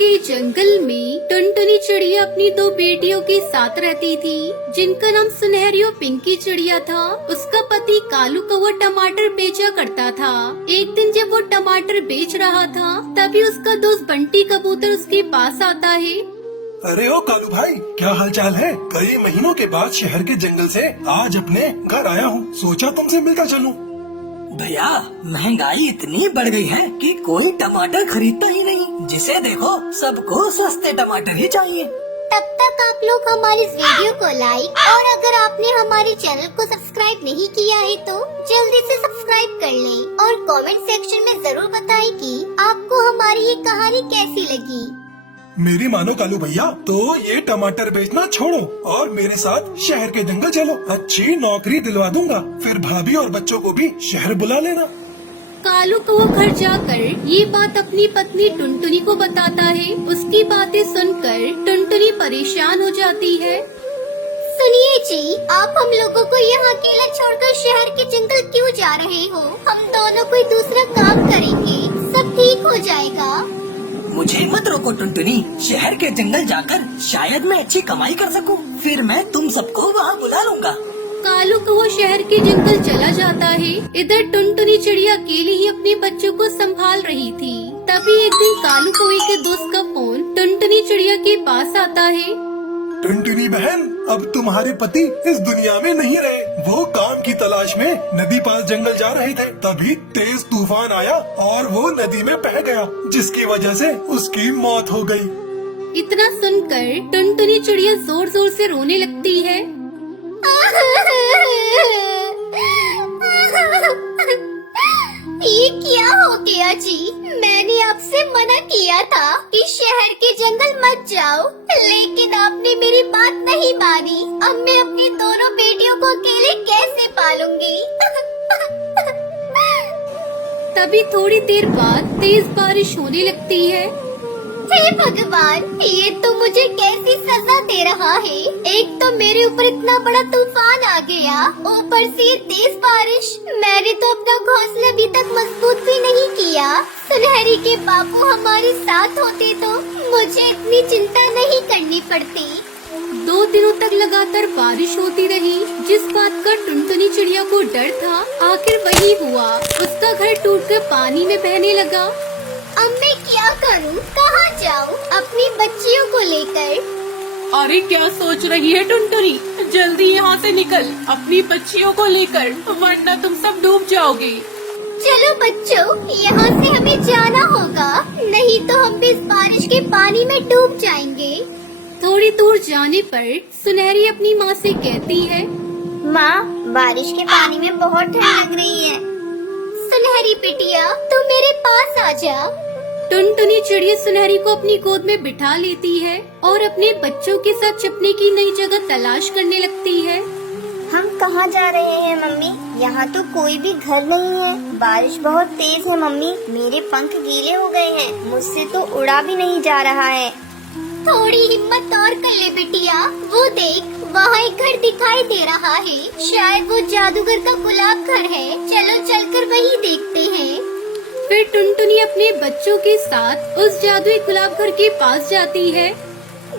के जंगल में टुनटुनी चिड़िया अपनी दो बेटियों के साथ रहती थी, जिनका नाम सुनहरी और पिंकी चिड़िया था। उसका पति कालू कौवा टमाटर बेचा करता था। एक दिन जब वो टमाटर बेच रहा था, तभी उसका दोस्त बंटी कबूतर उसके पास आता है। अरे ओ कालू भाई, क्या हालचाल है? कई महीनों के बाद शहर के जंगल से आज अपने घर आया हूँ, सोचा तुमसे मिलकर चलूं। भैया, महंगाई इतनी बढ़ गई है कि कोई टमाटर खरीदता ही नहीं। जिसे देखो सबको सस्ते टमाटर ही चाहिए। तब तक आप लोग हमारे इस वीडियो को लाइक और अगर आपने हमारे चैनल को सब्सक्राइब नहीं किया है तो जल्दी से सब्सक्राइब कर लें और कमेंट सेक्शन में जरूर बताएं कि आपको हमारी ये कहानी कैसी लगी। मेरी मानो कालू भैया, तो ये टमाटर बेचना छोड़ो और मेरे साथ शहर के जंगल चलो। अच्छी नौकरी दिलवा दूंगा, फिर भाभी और बच्चों को भी शहर बुला लेना। कालू कौवा घर जाकर ये बात अपनी पत्नी टुनटुनी को बताता है। उसकी बातें सुनकर टुनटुनी परेशान हो जाती है। सुनिए जी, आप हम लोगों को यहाँ अकेला छोड़कर शहर के जंगल क्यों जा रहे हो? हम दोनों कोई दूसरा काम करेंगे, सब ठीक हो जाएगा। मुझे मत रोको टुनटुनी, शहर के जंगल जाकर शायद मैं अच्छी कमाई कर सकूं। फिर मैं तुम सबको वहाँ बुला लूंगा। कालू कौवा शहर के जंगल चला जाता है। इधर टुनटुनी चिड़िया अकेली ही अपने बच्चों को संभाल रही थी। तभी एक दिन कालू कौवे के दोस्त का फोन टुनटुनी चिड़िया के पास आता है। टुनटुनी बहन, अब तुम्हारे पति इस दुनिया में नहीं रहे। वो काम की तलाश में नदी पास जंगल जा रहे थे, तभी तेज तूफान आया और वो नदी में बह गया, जिसकी वजह से उसकी मौत हो गई। इतना सुनकर टुनटुनी चिड़िया जोर जोर से रोने लगती है। ये क्या हो गया जी? मैंने आपसे मना किया था कि शहर के जंगल मत जाओ, लेकिन आपने मेरी बात नहीं मानी। अब मैं अपनी दोनों बेटियों को अकेले कैसे पालूंगी? तभी थोड़ी देर बाद तेज बारिश होने लगती है। हे भगवान, ये तो मुझे कैसी सजा दे रहा है। एक तो मेरे ऊपर इतना बड़ा तूफान आ गया, ऊपर से ये तेज बारिश। मैंने तो अपना घोंसला अभी तक मजबूत भी नहीं किया। सुनहरी के बापू हमारे साथ होते तो मुझे इतनी चिंता नहीं करनी पड़ती। 2 दिनों तक लगातार बारिश होती रही। जिस बात का टुनटुनी चिड़िया को डर था, आखिर वही हुआ। उसका घर टूटकर पानी में बहने लगा। अब मैं क्या करूं? कहाँ जाऊं अपनी बच्चियों को लेकर? अरे क्या सोच रही है टुनटुनी, जल्दी यहाँ से निकल अपनी बच्चियों को लेकर, वरना तुम सब डूब जाओगे। चलो बच्चों, यहाँ से हमें जाना होगा, नहीं तो हम भी इस बारिश के पानी में डूब जाएंगे। थोड़ी दूर जाने पर सुनहरी अपनी माँ से कहती है, माँ, बारिश के पानी में बहुत ठंड लग रही है। सुनहरी बिटिया, तू मेरे पास आ जा। टुनटुनी चिड़िया सुनहरी को अपनी गोद में बिठा लेती है और अपने बच्चों के साथ छिपने की नई जगह तलाश करने लगती है। हम कहाँ जा रहे हैं मम्मी? यहाँ तो कोई भी घर नहीं है। बारिश बहुत तेज है मम्मी, मेरे पंख गीले हो गए हैं, मुझसे तो उड़ा भी नहीं जा रहा है। थोड़ी हिम्मत और कर ले बिटिया, वो देख, वहाँ एक घर दिखाई दे रहा है। शायद वो जादूगर का गुलाब घर है। चलो चलकर वही देखते हैं। फिर टुनटुनी अपने बच्चों के साथ उस जादुई गुलाब घर के पास जाती है।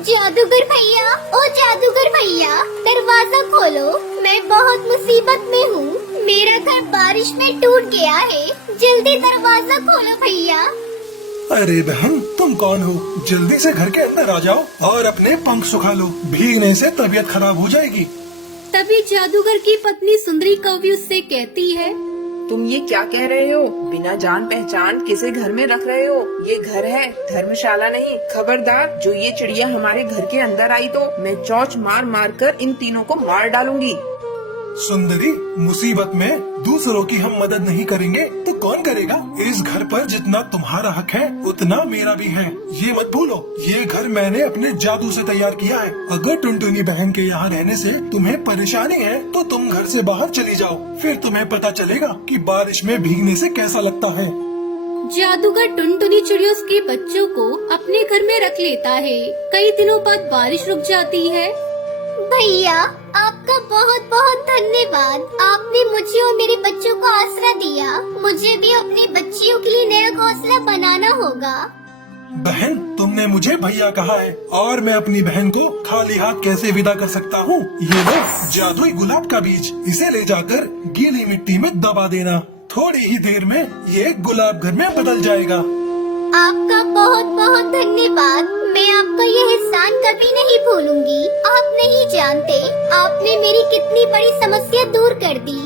जादूगर भैया, ओ जादूगर भैया, दरवाजा खोलो, मैं बहुत मुसीबत में हूँ। मेरा घर बारिश में टूट गया है, जल्दी दरवाजा खोलो भैया। अरे बहन, तुम कौन हो? जल्दी से घर के अंदर आ जाओ और अपने पंख सुखा लो, भीगने से तबीयत खराब हो जाएगी। तभी जादूगर की पत्नी सुंदरी कौवी उससे कहती है, तुम ये क्या कह रहे हो? बिना जान पहचान किसे घर में रख रहे हो? ये घर है, धर्मशाला नहीं। खबरदार, जो ये चिड़िया हमारे घर के अंदर आई तो मैं चोंच मार मार कर इन तीनों को मार डालूंगी। सुंदरी, मुसीबत में दूसरों की हम मदद नहीं करेंगे तो कौन करेगा? इस घर पर जितना तुम्हारा हक है उतना मेरा भी है, ये मत भूलो। ये घर मैंने अपने जादू से तैयार किया है। अगर टुनटुनी बहन के यहाँ रहने से तुम्हें परेशानी है तो तुम घर से बाहर चली जाओ, फिर तुम्हें पता चलेगा कि बारिश में भीगने से कैसा लगता है। जादूगर टुनटुनी चिड़िया उसके बच्चों को अपने घर में रख लेता है। कई दिनों बाद बारिश रुक जाती है। भैया, आपका बहुत बहुत धन्यवाद। आपने मुझे और मेरे बच्चों को आसरा दिया। मुझे भी अपनी बच्चियों के लिए नया घोंसला बनाना होगा। बहन, तुमने मुझे भैया कहा है और मैं अपनी बहन को खाली हाथ कैसे विदा कर सकता हूँ? ये लो जादुई गुलाब का बीज, इसे ले जाकर गीली मिट्टी में दबा देना। थोड़ी ही देर में ये गुलाब घर में बदल जाएगा। आपका बहुत बहुत धन्यवाद। मैं आपका ये एहसान कभी नहीं भूलूंगी। आप नहीं जानते आपने मेरी कितनी बड़ी समस्या दूर कर दी।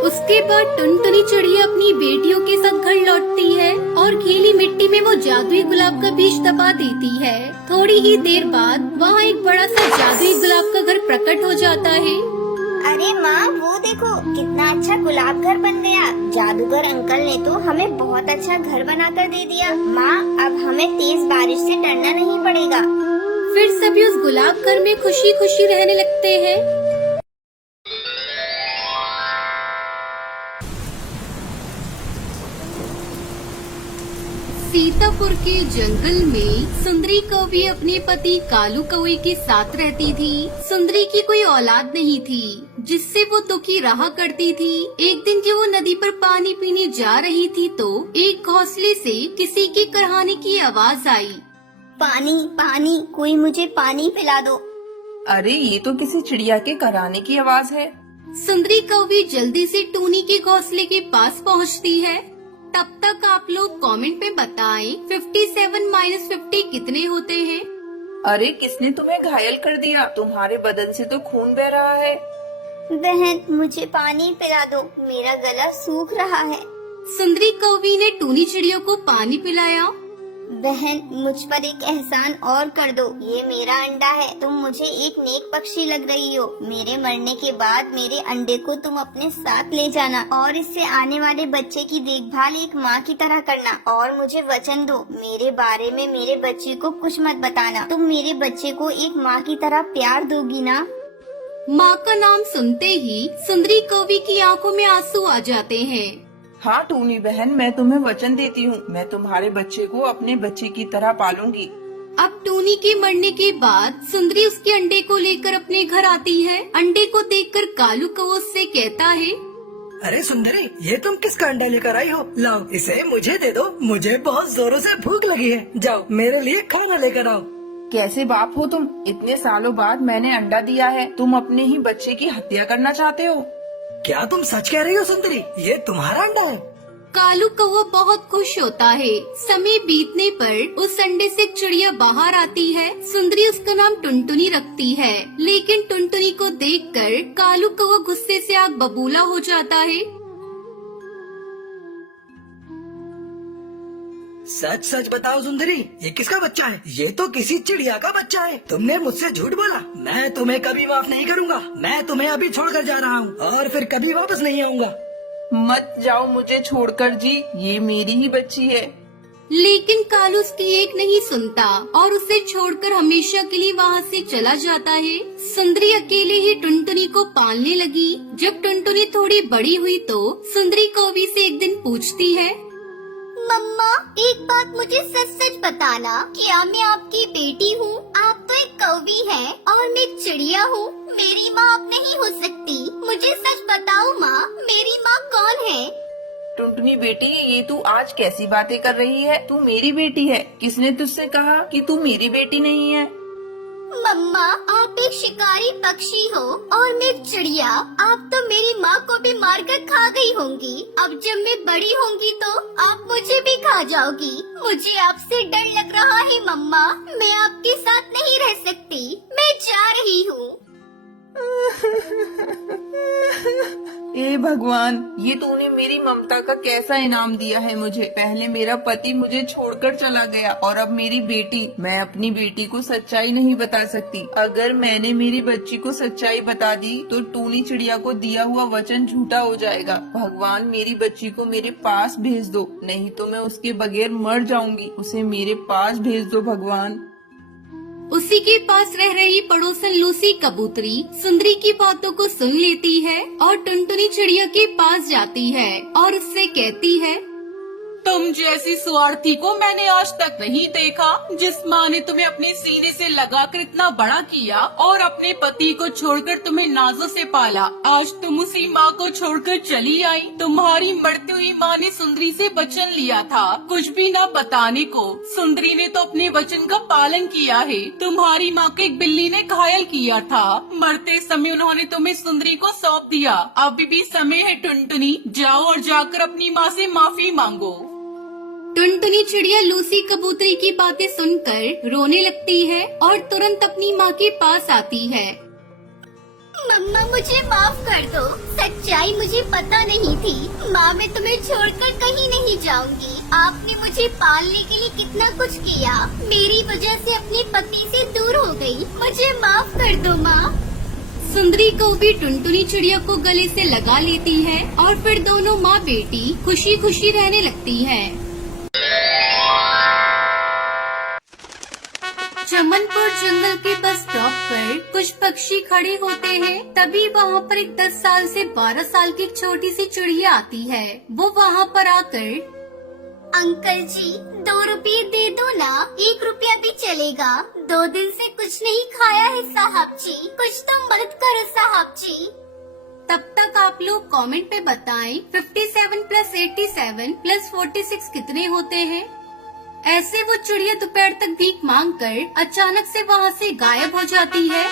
उसके बाद टुनटुनी चिड़िया अपनी बेटियों के साथ घर लौटती है और गीली मिट्टी में वो जादुई गुलाब का बीज दबा देती है। थोड़ी ही देर बाद वहाँ एक बड़ा सा जादुई गुलाब का घर प्रकट हो जाता है। अरे माँ, वो देखो कितना अच्छा गुलाब घर बन गया। जादूगर अंकल ने तो हमें बहुत अच्छा घर बनाकर दे दिया। माँ, अब हमें तेज बारिश से डरना नहीं पड़ेगा। फिर सभी उस गुलाब घर में खुशी खुशी रहने लगते हैं। सीतापुर के जंगल में सुंदरी कौवी अपने पति कालू कौवे के साथ रहती थी। सुंदरी की कोई औलाद नहीं थी, जिससे वो दुखी रहा करती थी। एक दिन जब वो नदी पर पानी पीने जा रही थी तो एक घोंसले से किसी की करहाने की आवाज आई। पानी पानी, कोई मुझे पानी पिला दो। अरे ये तो किसी चिड़िया के कराने की आवाज है। सुंदरी कौवी जल्दी से टूनी के घोंसले के पास पहुंचती है। तब तक आप लोग कमेंट में बताएं 57 - 50 कितने होते हैं? अरे किसने तुम्हें घायल कर दिया? तुम्हारे बदन से तो खून बह रहा है। बहन, मुझे पानी पिला दो, मेरा गला सूख रहा है। सुंदरी कौवी ने टूनी चिड़िया को पानी पिलाया। बहन, मुझ पर एक एहसान और कर दो। ये मेरा अंडा है। तुम मुझे एक नेक पक्षी लग रही हो। मेरे मरने के बाद मेरे अंडे को तुम अपने साथ ले जाना और इससे आने वाले बच्चे की देखभाल एक माँ की तरह करना। और मुझे वचन दो, मेरे बारे में मेरे बच्चे को कुछ मत बताना। तुम मेरे बच्चे को एक माँ की तरह प्यार दोगी ना? माँ का नाम सुनते ही सुंदरी कौवी की आंखों में आंसू आ जाते हैं। हाँ टूनी बहन, मैं तुम्हें वचन देती हूँ, मैं तुम्हारे बच्चे को अपने बच्चे की तरह पालूंगी। अब टूनी के मरने के बाद सुंदरी उसके अंडे को लेकर अपने घर आती है। अंडे को देखकर कालू कौवा उससे कहता है, अरे सुंदरी, ये तुम किसका अंडा लेकर आई हो? लाओ इसे मुझे दे दो, मुझे बहुत जोरों से भूख लगी है। जाओ मेरे लिए खाना लेकर आओ। कैसे बाप हो तुम? इतने सालों बाद मैंने अंडा दिया है, तुम अपने ही बच्चे की हत्या करना चाहते हो? क्या तुम सच कह रही हो सुंदरी? ये तुम्हारा अंडा है? कालू कौवा बहुत खुश होता है। समय बीतने पर उस अंडे से एक चिड़िया बाहर आती है। सुंदरी उसका नाम टुनटुनी रखती है, लेकिन टुनटुनी को देखकर कालू कौवा गुस्से से आग बबूला हो जाता है। सच सच बताओ सुंदरी, ये किसका बच्चा है? ये तो किसी चिड़िया का बच्चा है। तुमने मुझसे झूठ बोला। मैं तुम्हें कभी माफ नहीं करूंगा। मैं तुम्हें अभी छोड़कर जा रहा हूँ और फिर कभी वापस नहीं आऊंगा। मत जाओ मुझे छोड़कर जी, ये मेरी ही बच्ची है। लेकिन कालू उसकी एक नहीं सुनता और उसे छोड़कर हमेशा के लिए वहाँ से चला जाता है। सुंदरी अकेले ही टुनटुनी को पालने लगी। जब टुनटुनी थोड़ी बड़ी हुई तो सुंदरी कौवी से एक दिन पूछती है, मम्मा, एक बात मुझे सच सच बताना, क्या मैं आपकी बेटी हूँ? आप तो एक कौवी हैं और मैं एक चिड़िया हूँ। मेरी माँ आप नहीं हो सकती। मुझे सच बताओ माँ, मेरी माँ कौन है? टुनटुनी बेटी, ये तू आज कैसी बातें कर रही है? तू मेरी बेटी है। किसने तुझसे कहा कि तू मेरी बेटी नहीं है? मम्मा, आप एक शिकारी पक्षी हो और मैं एक चिड़िया। आप तो मेरी माँ को भी मारकर खा गई होंगी। अब जब मैं बड़ी होंगी तो आप मुझे भी खा जाओगी। मुझे आपसे डर लग रहा है मम्मा। मैं आपके साथ नहीं रह सकती। मैं जा रही हूँ। ए भगवान, ये तूने मेरी ममता का कैसा इनाम दिया है मुझे। पहले मेरा पति मुझे छोड़कर चला गया और अब मेरी बेटी। मैं अपनी बेटी को सच्चाई नहीं बता सकती। अगर मैंने मेरी बच्ची को सच्चाई बता दी तो टूनी चिड़िया को दिया हुआ वचन झूठा हो जाएगा। भगवान, मेरी बच्ची को मेरे पास भेज दो, नहीं तो मैं उसके बगैर मर जाऊंगी। उसे मेरे पास भेज दो भगवान। उसी के पास रह रही पड़ोसन लूसी कबूतरी सुंदरी की बातों को सुन लेती है और टुनटुनी चिड़िया के पास जाती है और उससे कहती है, तुम जैसी स्वार्थी को मैंने आज तक नहीं देखा। जिस माँ ने तुम्हें अपने सीने से लगाकर इतना बड़ा किया और अपने पति को छोड़कर तुम्हें नाजों से पाला, आज तुम उसी माँ को छोड़कर चली आई। तुम्हारी मरती हुई माँ ने सुंदरी से वचन लिया था कुछ भी न बताने को। सुंदरी ने तो अपने वचन का पालन किया है। तुम्हारी माँ को एक बिल्ली ने घायल किया था। मरते समय उन्होंने तुम्हें सुंदरी को सौंप दिया। अभी भी समय है टुनटुनी, जाओ और जाकर अपनी माँ से माफी मांगो। टुनटुनी चिड़िया लूसी कबूतरी की बातें सुनकर रोने लगती है और तुरंत अपनी माँ के पास आती है। मम्मा मुझे माफ कर दो, सच्चाई मुझे पता नहीं थी। माँ मैं तुम्हें छोड़कर कहीं नहीं जाऊंगी। आपने मुझे पालने के लिए कितना कुछ किया, मेरी वजह से अपने पति से दूर हो गई। मुझे माफ कर दो माँ। सुंदरी को भी टुनटुनी चिड़िया को गले से लगा लेती है और फिर दोनों माँ बेटी खुशी खुशी रहने लगती है। चमनपुर जंगल के बस स्टॉप पर कुछ पक्षी खड़े होते हैं। तभी वहाँ पर एक 10 साल से 12 साल की एक छोटी सी चिड़िया आती है। वो वहाँ पर आकर, अंकल जी 2 रुपये दे दो ना, 1 रुपया भी चलेगा। 2 दिन से कुछ नहीं खाया है साहब जी, कुछ तो मदद करो साहब जी। तब तक आप लोग कमेंट पे बताएं 57 + 87 + 46 कितने होते हैं। ऐसे वो चिड़िया दोपहर तक भीख मांगकर अचानक से वहाँ से गायब हो जाती है।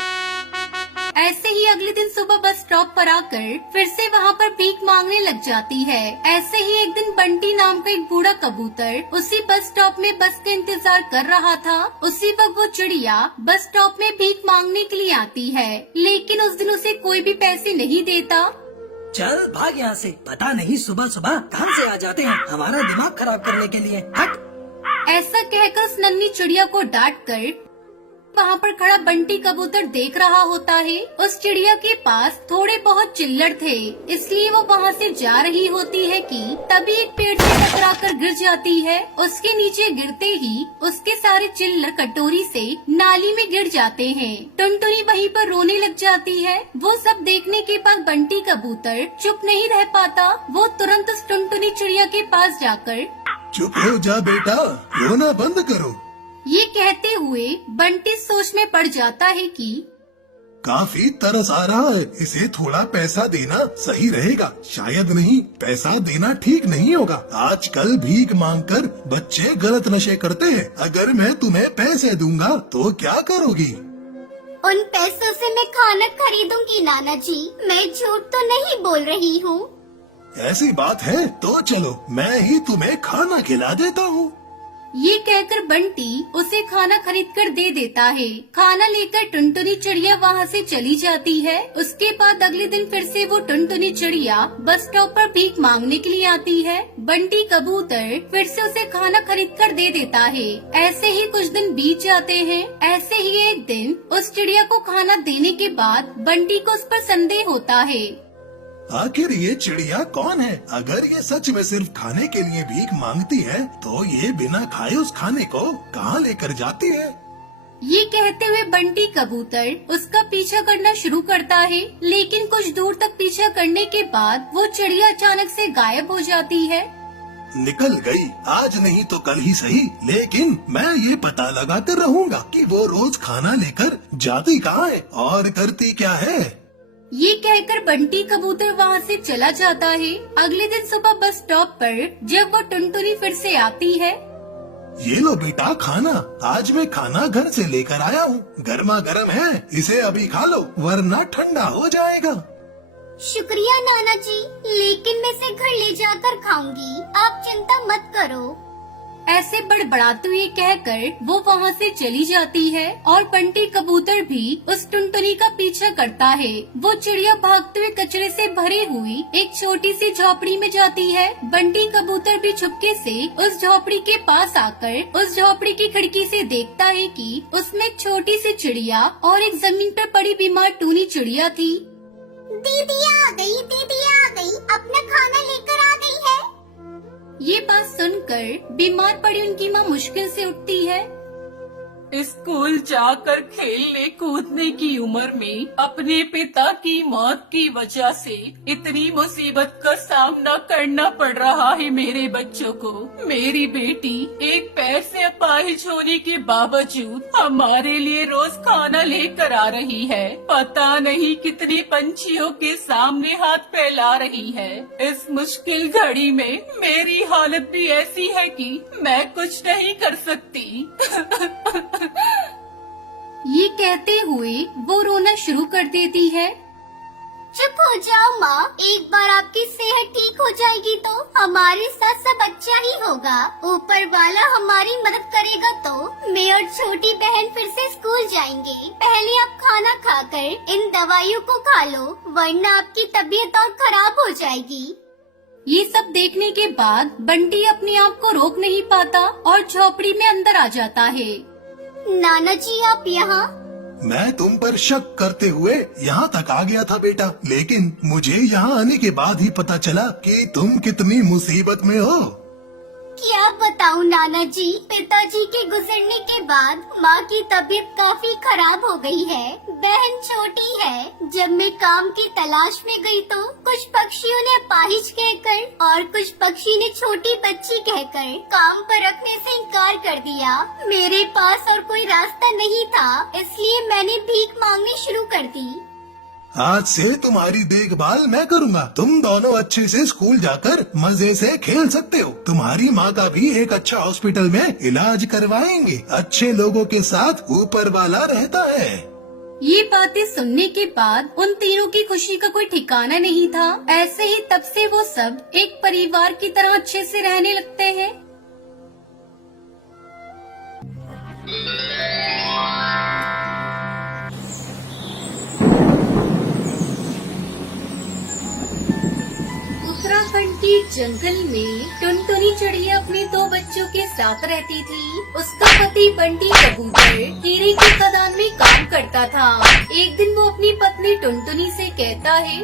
ऐसे ही अगले दिन सुबह बस स्टॉप पर आकर फिर से वहाँ पर भीख मांगने लग जाती है। ऐसे ही एक दिन बंटी नाम का एक बूढ़ा कबूतर उसी बस स्टॉप में बस का इंतजार कर रहा था। उसी वक्त वो चिड़िया बस स्टॉप में भीख मांगने के लिए आती है, लेकिन उस दिन उसे कोई भी पैसे नहीं देता। चल भाग यहाँ से, पता नहीं सुबह सुबह कहाँ से आ जाते हैं हमारा दिमाग खराब करने के लिए। हट। ऐसा कहकर उस नन्ही चिड़िया को डांट कर वहाँ पर खड़ा बंटी कबूतर देख रहा होता है। उस चिड़िया के पास थोड़े बहुत चिल्लड़ थे, इसलिए वो वहाँ से जा रही होती है कि तभी एक पेड़ से टकराकर गिर जाती है। उसके नीचे गिरते ही उसके सारे चिल्लड़ कटोरी से नाली में गिर जाते हैं। टुनटुनी वहीं पर रोने लग जाती है। वो सब देखने के बाद बंटी कबूतर चुप नहीं रह पाता। वो तुरंत उस टुनटुनी चिड़िया के पास जाकर, चुप हो जा बेटा, रोना बंद करो। ये कहते हुए बंटी सोच में पड़ जाता है कि काफी तरस आ रहा है, इसे थोड़ा पैसा देना सही रहेगा। शायद नहीं, पैसा देना ठीक नहीं होगा। आजकल भीख मांगकर बच्चे गलत नशे करते हैं। अगर मैं तुम्हें पैसे दूंगा तो क्या करोगी? उन पैसों से मैं खाना खरीदूंगी नाना जी, मैं झूठ तो नहीं बोल रही हूँ। ऐसी बात है तो चलो मैं ही तुम्हें खाना खिला देता हूँ। ये कहकर बंटी उसे खाना खरीद कर दे देता है। खाना लेकर टुनटुनी चिड़िया वहाँ से चली जाती है। उसके बाद अगले दिन फिर से वो टुनटुनी चिड़िया बस स्टॉप पर भीख मांगने के लिए आती है। बंटी कबूतर फिर से उसे खाना खरीद कर दे देता है। ऐसे ही कुछ दिन बीत जाते हैं। ऐसे ही एक दिन उस चिड़िया को खाना देने के बाद बंटी को उस पर संदेह होता है। आखिर ये चिड़िया कौन है? अगर ये सच में सिर्फ खाने के लिए भीख मांगती है तो ये बिना खाए उस खाने को कहाँ लेकर जाती है? ये कहते हुए बंटी कबूतर उसका पीछा करना शुरू करता है, लेकिन कुछ दूर तक पीछा करने के बाद वो चिड़िया अचानक से गायब हो जाती है। निकल गई, आज नहीं तो कल ही सही, लेकिन मैं ये पता लगाते रहूंगा कि वो रोज खाना लेकर जाती कहाँ है और करती क्या है। ये कहकर बंटी कबूतर वहाँ से चला जाता है। अगले दिन सुबह बस स्टॉप पर जब वो टुनटुनी फिर से आती है। ये लो बेटा खाना, आज मैं खाना घर से लेकर आया हूँ, गर्मा गर्म है, इसे अभी खा लो वरना ठंडा हो जाएगा। शुक्रिया नाना जी, लेकिन मैं इसे घर ले जाकर खाऊंगी, आप चिंता मत करो। ऐसे बड़बड़ाते हुए कहकर वो वहाँ से चली जाती है और बंटी कबूतर भी उस टुनटुनी का पीछा करता है। वो चिड़िया भागते हुए कचरे से भरी हुई एक छोटी सी झोपड़ी में जाती है। बंटी कबूतर भी छुपके से उस झोपड़ी के पास आकर उस झोपड़ी की खिड़की से देखता है कि उसमें एक छोटी सी चिड़िया और एक जमीन पर पड़ी बीमार टूनी चिड़िया थी। दीदी आ गई, अपना खाना लेकर आ गई है। ये बात सुनकर बीमार पड़ी उनकी माँ मुश्किल से उठती है। स्कूल जाकर खेलने कूदने की उम्र में अपने पिता की मौत की वजह से इतनी मुसीबत का सामना करना पड़ रहा है मेरे बच्चों को। मेरी बेटी एक पैर से अपाहिज होने के बावजूद हमारे लिए रोज खाना लेकर आ रही है। पता नहीं कितने पंछियों के सामने हाथ फैला रही है। इस मुश्किल घड़ी में मेरी हालत भी ऐसी है कि मैं कुछ नहीं कर सकती। ये कहते हुए वो रोना शुरू कर देती है। चुप हो जाओ माँ, एक बार आपकी सेहत ठीक हो जाएगी तो हमारे साथ सब अच्छा ही होगा। ऊपर वाला हमारी मदद करेगा तो मैं और छोटी बहन फिर से स्कूल जाएंगे। पहले आप खाना खाकर इन दवाइयों को खा लो, वरना आपकी तबीयत और खराब हो जाएगी। ये सब देखने के बाद बंटी अपने आप को रोक नहीं पाता और झोपड़ी में अंदर आ जाता है। नाना जी आप यहाँ? मैं तुम पर शक करते हुए यहाँ तक आ गया था बेटा, लेकिन मुझे यहाँ आने के बाद ही पता चला कि तुम कितनी मुसीबत में हो। क्या बताऊँ नाना जी, पिताजी के गुजरने के बाद माँ की तबीयत काफी खराब हो गई है। बहन छोटी है। जब मैं काम की तलाश में गई तो कुछ पक्षियों ने अपाहिज कहकर और कुछ पक्षी ने छोटी बच्ची कहकर काम पर रखने से इनकार कर दिया। मेरे पास और कोई रास्ता नहीं था, इसलिए मैंने भीख मांगनी शुरू कर दी। आज से तुम्हारी देखभाल मैं करूँगा। तुम दोनों अच्छे से स्कूल जाकर मजे से खेल सकते हो। तुम्हारी माँ का भी एक अच्छा हॉस्पिटल में इलाज करवाएंगे। अच्छे लोगों के साथ ऊपर वाला रहता है। ये बातें सुनने के बाद उन तीनों की खुशी का कोई ठिकाना नहीं था। ऐसे ही तब से वो सब एक परिवार की तरह अच्छे से रहने लगते हैं। उत्तराखंड के जंगल में टुनटुनी चिड़िया अपने 2 बच्चों के साथ रहती थी। उसका पति बंटी कबूतर हीरे की खदान में काम करता था। एक दिन वो अपनी पत्नी टुनटुनी से कहता है,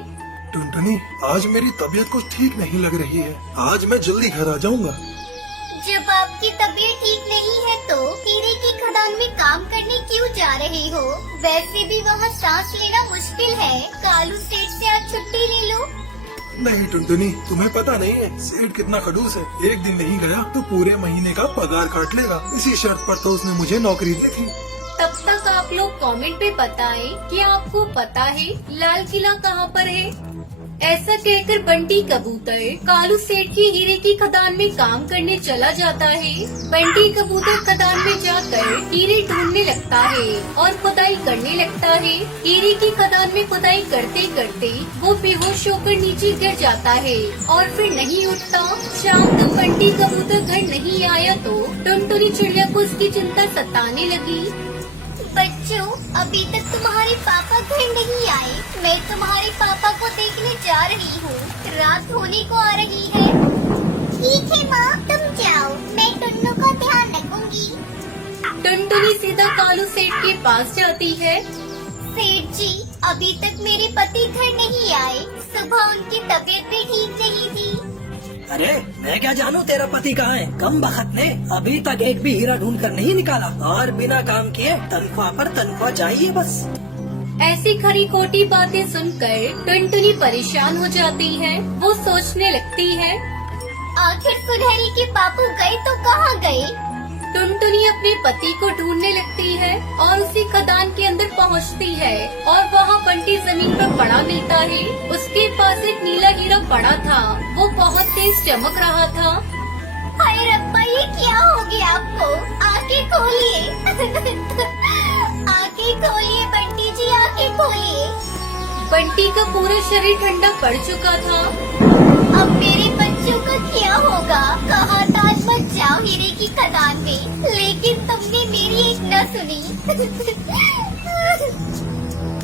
टुनटुनी, आज मेरी तबीयत कुछ ठीक नहीं लग रही है। आज मैं जल्दी घर आ जाऊँगा। जब आपकी तबीयत ठीक नहीं है तो हीरे की खदान में काम करने क्यों जा रहे हो? वैसे भी वहाँ सांस लेना मुश्किल है। कालू सेठ से आज छुट्टी ले लो। नहीं टुनटुनी, तुम्हें पता नहीं है सेठ कितना खड़ूस है। एक दिन नहीं गया तो पूरे महीने का पगार काट लेगा। इसी शर्त पर तो उसने मुझे नौकरी दी थी। तब तक आप लोग कमेंट पे बताएं कि आपको पता है लाल किला कहाँ पर है। ऐसा कहकर बंटी कबूतर कालू सेठ की हीरे की खदान में काम करने चला जाता है। बंटी कबूतर खदान में जाकर हीरे ढूंढने लगता है और खुदाई करने लगता है। हीरे की खदान में खुदाई करते करते वो बेहोश होकर नीचे गिर जाता है और फिर नहीं उठता। शाम तक बंटी कबूतर घर नहीं आया तो टुनटुनी चिड़िया को उसकी चिंता सताने लगी। बच्चों, अभी तक तुम्हारे पापा घर नहीं आए। मैं तुम्हारे पापा को देखने जा रही हूँ। रात होने को आ रही है। ठीक है माँ, तुम जाओ, मैं टुन्नू का ध्यान रखूंगी। टुनटुनी सीधा कालू सेठ के पास जाती है। सेठ जी, अभी तक मेरे पति घर नहीं आए। सुबह उनकी तबीयत भी ठीक नहीं थी। अरे मैं क्या जानूँ तेरा पति कहाँ है? कम बखत ने अभी तक एक भी हीरा ढूंढ कर नहीं निकाला और बिना काम किए तनख्वाह पर तनख्वाह चाहिए बस। ऐसी खरी खोटी बातें सुनकर टुनटुनी परेशान हो जाती है। वो सोचने लगती है, आखिर सुनहरी के बापू गए तो कहाँ गए? टुनटुनी अपने पति को ढूंढने लगती है और उसी खदान के अंदर पहुंचती है और वहाँ बंटी जमीन पर पड़ा मिलता है। उसके पास एक नीला हीरा पड़ा था। वो बहुत तेज चमक रहा था। हाय रब्बा, ये क्या हो गया आपको? आंखें खोलिए। आंखें खोलिए बंटी जी, आंखें खोलिए। बंटी का पूरा शरीर ठंडा पड़ चुका था। अब मेरे बच्चों का क्या होगा? कहा था मत जाओ हीरे की खदान में, लेकिन तुमने मेरी एक न सुनी।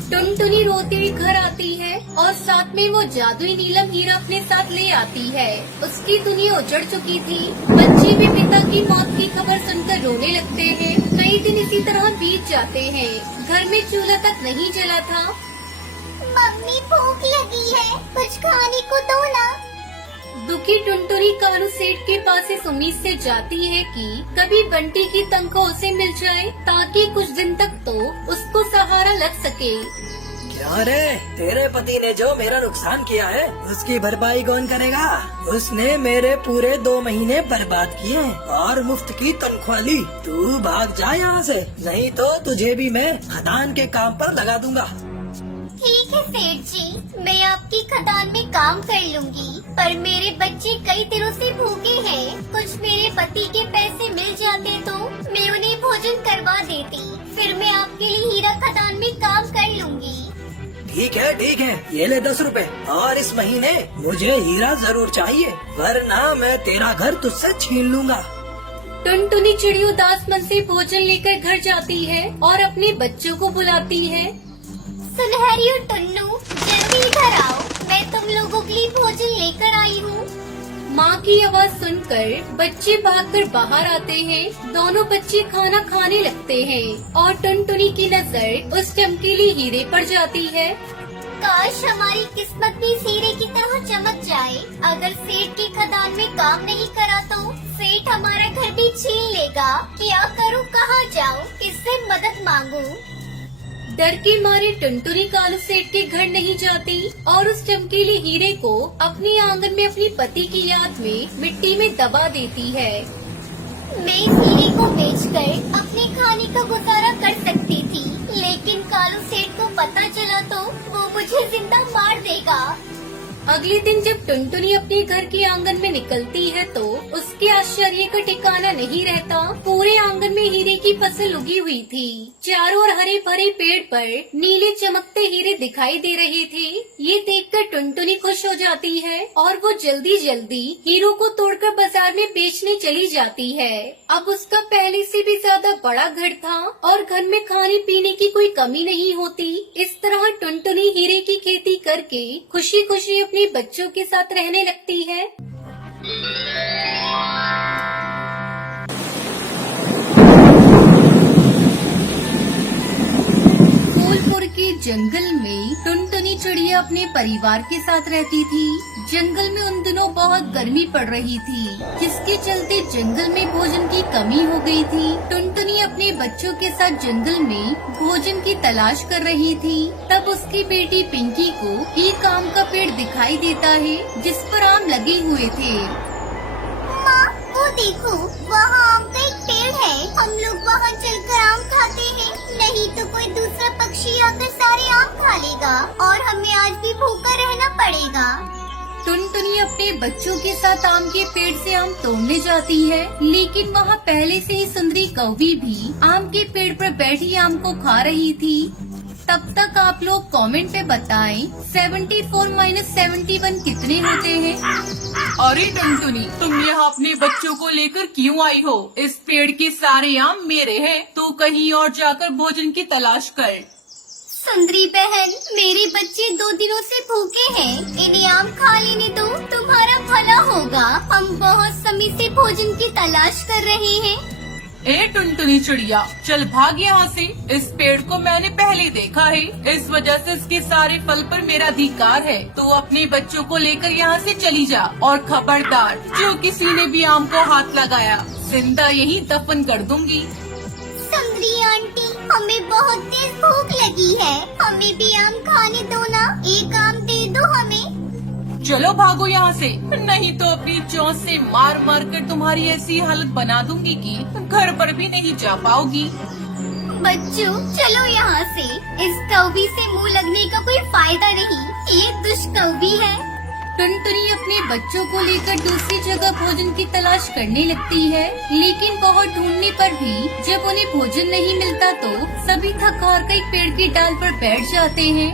टुनटुनी रोती हुई घर आती है और साथ में वो जादुई नीलम हीरा अपने साथ ले आती है। उसकी दुनिया उजड़ चुकी थी। बच्चे भी पिता की मौत की खबर सुनकर रोने लगते हैं। कई दिन इसी तरह बीत जाते हैं। घर में चूल्हा तक नहीं जला था। मम्मी भूख लगी है, कुछ खाने को दो ना। क्योंकि टुनटुनी कालू सेठ के पास इस उम्मीद से जाती है कि कभी बंटी की तनख्वाह उसे मिल जाए ताकि कुछ दिन तक तो उसको सहारा लग सके। क्या रे, तेरे पति ने जो मेरा नुकसान किया है उसकी भरपाई कौन करेगा? उसने मेरे पूरे 2 महीने बर्बाद किए और मुफ्त की तनख्वाह ली। तू भाग जा यहाँ से, नहीं तो तुझे भी मैं खदान के काम पर लगा दूंगा। ठीक है सेठ जी, मैं आपकी खदान में काम कर लूंगी, पर मेरे बच्चे कई दिनों से भूखे हैं। कुछ मेरे पति के पैसे मिल जाते तो मैं उन्हें भोजन करवा देती, फिर मैं आपके लिए हीरा खदान में काम कर लूंगी। ठीक है, ये ले 10 रुपए, और इस महीने मुझे हीरा जरूर चाहिए, वरना मैं तेरा घर तुझसे छीन लूंगा। टुनटुनी चिड़िया उदास मन से भोजन लेकर घर जाती है और अपने बच्चों को बुलाती है। सुनहरी और टुन्नू, जल्दी इधर आओ, मैं तुम लोगों के लिए भोजन लेकर आई हूँ। माँ की आवाज सुनकर बच्चे भागकर बाहर आते हैं। दोनों बच्चे खाना खाने लगते हैं और टुनटुनी की नजर उस चमकीले हीरे पर जाती है। काश हमारी किस्मत भी हीरे की तरह चमक जाए। अगर सेठ की खदान में काम नहीं करा तो सेठ हमारा घर भी छीन लेगा। क्या करूँ, कहाँ जाऊँ, किससे मदद मांगूं? डर के मारे टुनटुनी कालू सेठ के घर नहीं जाती और उस चमकीले हीरे को अपने आंगन में अपनी पति की याद में मिट्टी में दबा देती है। मैं इस हीरे को बेचकर अपने खाने का गुजारा कर सकती थी, लेकिन कालू सेठ को पता चला तो वो मुझे जिंदा मार देगा। अगले दिन जब टुनटुनी अपने घर के आंगन में निकलती है तो उसके आश्चर्य का ठिकाना नहीं रहता। पूरे आंगन में हीरे की फसल उगी हुई थी। चारों ओर हरे भरे पेड़ पर नीले चमकते हीरे दिखाई दे रहे थे। ये देखकर टुनटुनी खुश हो जाती है और वो जल्दी जल्दी हीरो को तोड़कर बाजार में बेचने चली जाती है। अब उसका पहले से भी ज्यादा बड़ा घर था और घर में खाने पीने की कोई कमी नहीं होती। इस तरह टुनटुनी हीरे की खेती करके खुशी खुशी अपने बच्चों के साथ रहने लगती है। फूलपुर के जंगल में टुनटुनी चिड़िया अपने परिवार के साथ रहती थी। जंगल में उन दिनों बहुत गर्मी पड़ रही थी, जिसके चलते जंगल में भोजन की कमी हो गई थी। टुनटुनी अपने बच्चों के साथ जंगल में भोजन की तलाश कर रही थी। तब उसकी बेटी पिंकी को एक आम का पेड़ दिखाई देता है, जिस पर आम लगे हुए थे। माँ, वो देखो, वहाँ आम का एक पेड़ है। हम लोग वहाँ चलकर आम खाते हैं, नहीं तो कोई दूसरा पक्षी आकर सारे आम खा लेगा और हमें आज भी भूखा रहना पड़ेगा। टुनटुनी अपने बच्चों के साथ आम के पेड़ से आम तोड़ने जाती है, लेकिन वहाँ पहले से ही सुंदरी कौवी भी आम के पेड़ पर बैठी आम को खा रही थी। तब तक आप लोग कमेंट पे बताएं 74 - 71 कितने होते हैं। अरे टुनटुनी, तुम यहाँ अपने बच्चों को लेकर क्यों आई हो? इस पेड़ के सारे आम मेरे हैं, तू कहीं और जाकर भोजन की तलाश कर। सुंदरी बहन, मेरे बच्चे 2 दिनों से भूखे हैं, इन्हें आम खा लेने दो, तुम्हारा भला होगा। हम बहुत समय से भोजन की तलाश कर रहे हैं। ए टुनटुनी चिड़िया, चल भाग यहाँ से। इस पेड़ को मैंने पहले देखा है, इस वजह से इसके सारे फल पर मेरा अधिकार है। तो अपने बच्चों को लेकर यहाँ से चली जा, और खबरदार, जो किसी ने भी आम को हाथ लगाया, जिंदा यही दफन कर दूंगी। सुंदरी आंटी, हमें बहुत तेज भूख लगी है, हमें भी आम खाने दो ना, एक आम दे दो हमें। चलो भागो यहाँ से, नहीं तो अपनी चोंच से मार मार कर तुम्हारी ऐसी हालत बना दूंगी कि घर पर भी नहीं जा पाओगी। बच्चों, चलो यहाँ से, इस कौवी से मुंह लगने का कोई फायदा नहीं, ये दुष्कौवी है। टुनटुनी अपने बच्चों को लेकर दूसरी जगह भोजन की तलाश करने लगती है, लेकिन बहुत ढूंढने पर भी जब उन्हें भोजन नहीं मिलता तो सभी थक हार कर एक पेड़ की डाल पर बैठ जाते हैं।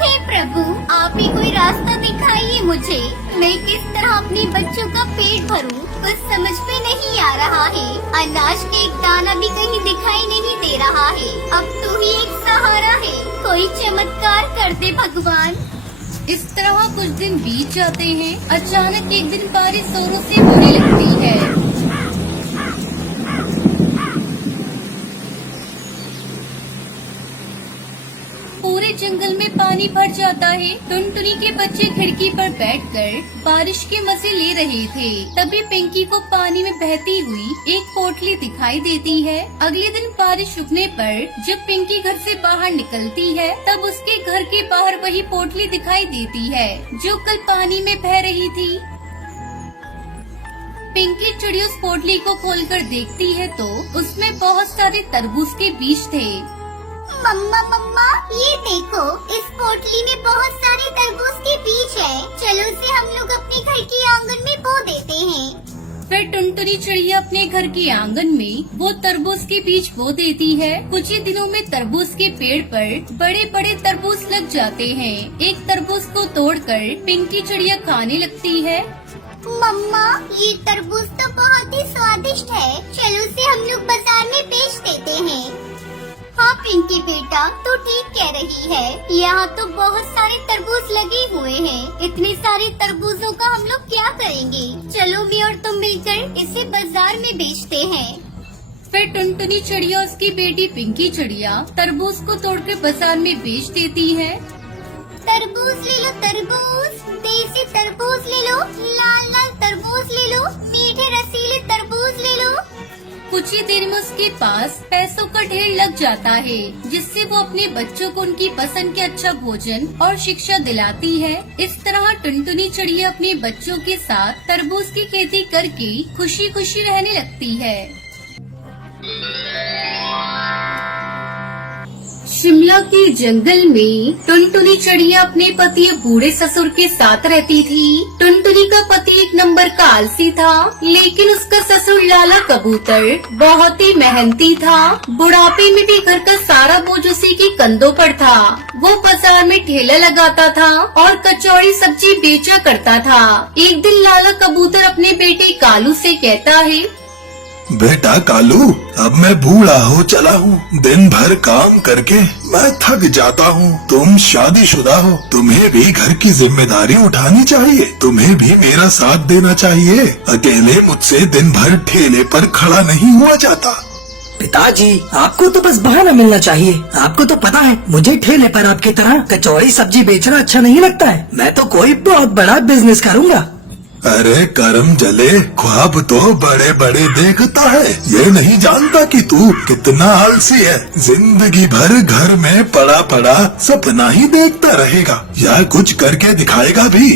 हे प्रभु, आप ही कोई रास्ता दिखाइए मुझे, मैं किस तरह अपने बच्चों का पेट भरूं, कुछ समझ में नहीं आ रहा है। अनाज के एक दाना भी कहीं दिखाई नहीं दे रहा है। अब तू ही एक सहारा है, कोई चमत्कार कर दे भगवान। इस तरह कुछ दिन बीत जाते हैं। अचानक एक दिन बारिश जोरों से होने लगती है। पूरे जंगल जंगल में पानी भर जाता है। टुनटुनी के बच्चे खिड़की पर बैठकर बारिश के मजे ले रहे थे। तभी पिंकी को पानी में बहती हुई एक पोटली दिखाई देती है। अगले दिन बारिश रुकने पर जब पिंकी घर से बाहर निकलती है तब उसके घर के बाहर वही पोटली दिखाई देती है जो कल पानी में बह रही थी। पिंकी चिड़िया उस पोटली को खोलकर देखती है तो उसमें बहुत सारे तरबूज के बीज थे। मम्मा मम्मा, ये देखो, इस पोटली में बहुत सारे तरबूज के बीज है। चलो इसे हम लोग अपने घर के आंगन में बो देते हैं। फिर टुनटुनी चिड़िया अपने घर के आंगन में वो तरबूज के बीज बो देती है। कुछ ही दिनों में तरबूज के पेड़ पर बड़े बड़े तरबूज लग जाते हैं। एक तरबूज को तोड़कर पिंकी चिड़िया खाने लगती है। मम्मा, ये तरबूज तो बहुत ही स्वादिष्ट है। चलो इसे हम लोग बाजार में बेच देते हैं। हाँ पिंकी बेटा, तू ठीक कह रही है। यहाँ तो बहुत सारे तरबूज लगे हुए हैं। इतने सारे तरबूजों का हम लोग क्या करेंगे? चलो मैं और तुम मिलकर इसे बाजार में बेचते हैं। फिर टुनटुनी चिड़िया उसकी बेटी पिंकी चिड़िया तरबूज को तोड़कर बाजार में बेच देती है। तरबूज ले लो तरबूज, देसी तरबूज ले लो, लाल लाल तरबूज ले लो, मीठे रसीले तरबूज ले लो। कुछ ही देर में उसके पास पैसों का ढेर लग जाता है जिससे वो अपने बच्चों को उनकी पसंद के अच्छा भोजन और शिक्षा दिलाती है। इस तरह टुनटुनी चिड़िया अपने बच्चों के साथ तरबूज की खेती करके खुशी खुशी रहने लगती है। शिमला के जंगल में टुनटुनी चिड़िया अपने पति बूढ़े ससुर के साथ रहती थी। टुनटुनी का पति एक नंबर का आलसी था, लेकिन उसका ससुर लाला कबूतर बहुत ही मेहनती था। बुढ़ापे में भी घर का सारा बोझ उसी के कंधों पर था। वो बाजार में ठेला लगाता था और कचौड़ी सब्जी बेचा करता था। एक दिन लाला कबूतर अपने बेटे कालू से कहता है, बेटा कालू, अब मैं बूढ़ा हो चला हूँ। दिन भर काम करके मैं थक जाता हूँ। तुम शादीशुदा हो, तुम्हें भी घर की जिम्मेदारी उठानी चाहिए। तुम्हें भी मेरा साथ देना चाहिए। अकेले मुझसे दिन भर ठेले पर खड़ा नहीं हुआ जाता। पिताजी, आपको तो बस बहाना मिलना चाहिए। आपको तो पता है मुझे ठेले पर आपकी तरह कचौड़ी सब्जी बेचना अच्छा नहीं लगता है। मैं तो कोई बहुत बड़ा बिजनेस करूँगा। अरे करम जले, ख्वाब तो बड़े बड़े देखता है। ये नहीं जानता कि तू कितना आलसी है। जिंदगी भर घर में पड़ा पड़ा सपना ही देखता रहेगा या कुछ करके दिखाएगा भी।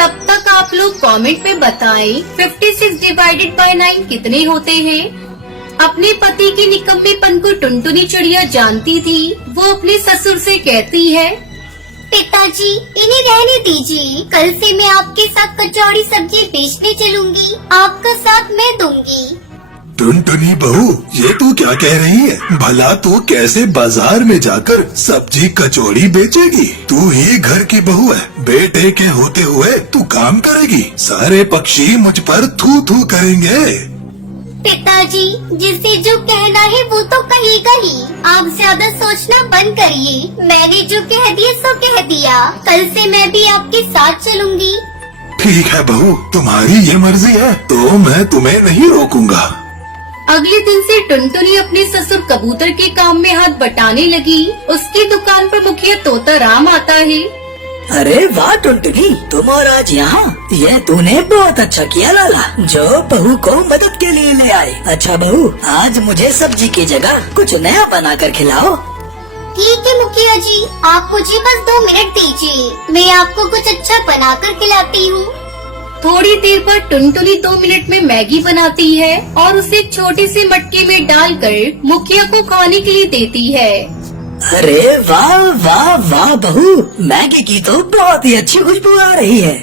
तब तक आप लोग कमेंट में बताएं 56 डिवाइडेड बाय 9 कितने होते हैं। अपने पति के निकम्मेपन को टुनटुनी चिड़िया जानती थी। वो अपने ससुर से कहती है, पिताजी, इन्हें रहने दीजिए। कल से मैं आपके साथ कचौड़ी सब्जी बेचने चलूंगी। आपका साथ मैं दूंगी। टुनटुनी बहू, ये तू क्या कह रही है? भला तू कैसे बाजार में जाकर सब्जी कचौड़ी बेचेगी? तू ही घर की बहू है। बेटे के होते हुए तू काम करेगी। सारे पक्षी मुझ पर थू थू करेंगे। पिताजी, जिसे जो कहना है वो तो कहेगा ही। आप ज्यादा सोचना बंद करिए। मैंने जो कह दिया सो कह दिया। कल से मैं भी आपके साथ चलूंगी। ठीक है बहू, तुम्हारी ये मर्जी है तो मैं तुम्हें नहीं रोकूंगा। अगले दिन से टुनटुनी अपने ससुर कबूतर के काम में हाथ बटाने लगी। उसकी दुकान पर मुखिया तोता राम आता है। अरे वाह टुनटुनी, तुम और आज यहाँ। ये तूने बहुत अच्छा किया लाला, जो बहू को मदद के लिए ले आए। अच्छा बहू, आज मुझे सब्जी की जगह कुछ नया बना कर खिलाओ। ठीक है मुखिया जी, आप मुझे बस 2 मिनट दीजिए। मैं आपको कुछ अच्छा बना कर खिलाती हूँ। थोड़ी देर बाद टुनटुनी 2 मिनट में मैगी बनाती है और उसे एक छोटे से मटके में डालकर मुखिया को खाने के लिए देती है। अरे वाह वाह वाह बहू, मैगी की तो बहुत ही अच्छी खुशबू आ रही है।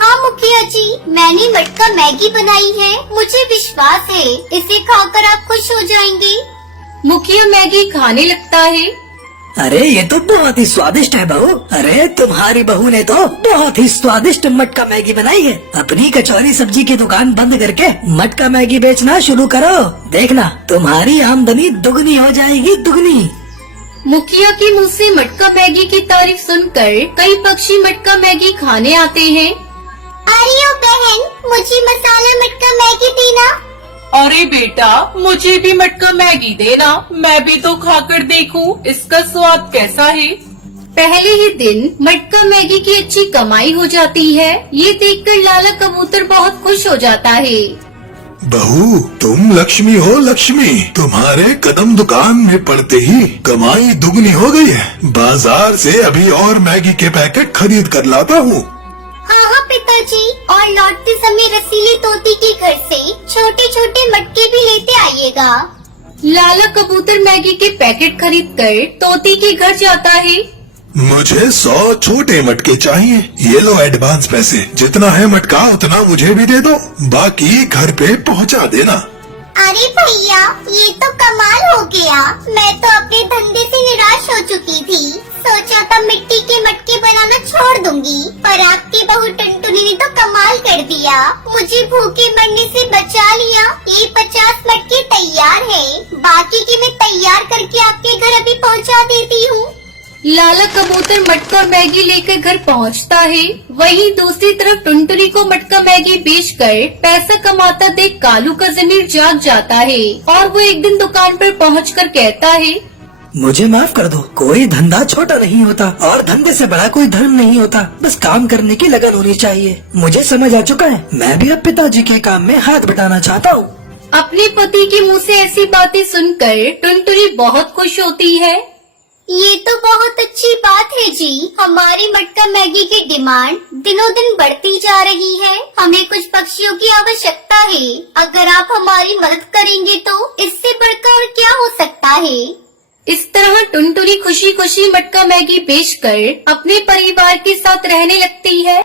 हाँ मुखिया जी, मैंने मटका मैगी बनाई है। मुझे विश्वास है इसे खाकर आप खुश हो जाएंगे। मुखिया मैगी खाने लगता है। अरे ये तो बहुत ही स्वादिष्ट है बहू। अरे तुम्हारी बहू ने तो बहुत ही स्वादिष्ट मटका मैगी बनाई है। अपनी कचौरी सब्जी की दुकान बंद करके मटका मैगी बेचना शुरू करो। देखना तुम्हारी आमदनी दुगनी हो जाएगी, दुगनी। मुखिया के मुंह से मटका मैगी की तारीफ सुनकर कई पक्षी मटका मैगी खाने आते हैं। अरे ओ बहन, मुझे मसाला मटका मैगी देना। अरे बेटा, मुझे भी मटका मैगी देना। मैं भी तो खाकर देखूं इसका स्वाद कैसा है। पहले ही दिन मटका मैगी की अच्छी कमाई हो जाती है। ये देखकर लाला कबूतर बहुत खुश हो जाता है। बहू, तुम लक्ष्मी हो लक्ष्मी। तुम्हारे कदम दुकान में पड़ते ही कमाई दुगनी हो गई है। बाजार से अभी और मैगी के पैकेट खरीद कर लाता हूँ। हाँ हाँ पिताजी, और लौटते समय रसीली तोती के घर से छोटे छोटे मटके भी लेते आइएगा। लाला कबूतर मैगी के पैकेट खरीदकर तोती के घर जाता है। मुझे 100 छोटे मटके चाहिए। ये लो एडवांस पैसे। जितना है मटका उतना मुझे भी दे दो, बाकी घर पे पहुंचा देना। अरे भैया, ये तो कमाल हो गया। मैं तो अपने धंधे से निराश हो चुकी थी। सोचा था मिट्टी के मटके बनाना छोड़ दूंगी, पर आपकी बहू टुनटुनी ने तो कमाल कर दिया। मुझे भूखे मरने से बचा लिया। ये 50 मटके तैयार हैं। बाकी की मैं तैयार करके आपके घर अभी पहुंचा देती हूँ। लाला कबूतर मटका और मैगी लेकर घर पहुंचता है। वहीं दूसरी तरफ टुनटुनी को मटका मैगी बेचकर पैसा कमाता देख कालू का ज़मीर जाग जाता है और वो एक दिन दुकान पर पहुंचकर कहता है, मुझे माफ कर दो। कोई धंधा छोटा नहीं होता और धंधे से बड़ा कोई धर्म नहीं होता। बस काम करने की लगन होनी चाहिए। मुझे समझ आ चुका है। मैं भी अब पिताजी के काम में हाथ बटाना चाहता हूँ। अपने पति के मुंह से ऐसी बातें सुनकर टुनटुनी बहुत खुश होती है। ये तो बहुत अच्छी बात है जी। हमारी मटका मैगी की डिमांड दिनों दिन बढ़ती जा रही है। हमें कुछ पक्षियों की आवश्यकता है। अगर आप हमारी मदद करेंगे तो इससे बढ़कर और क्या हो सकता है। इस तरह टुनटुनी खुशी खुशी मटका मैगी बेचकर अपने परिवार के साथ रहने लगती है।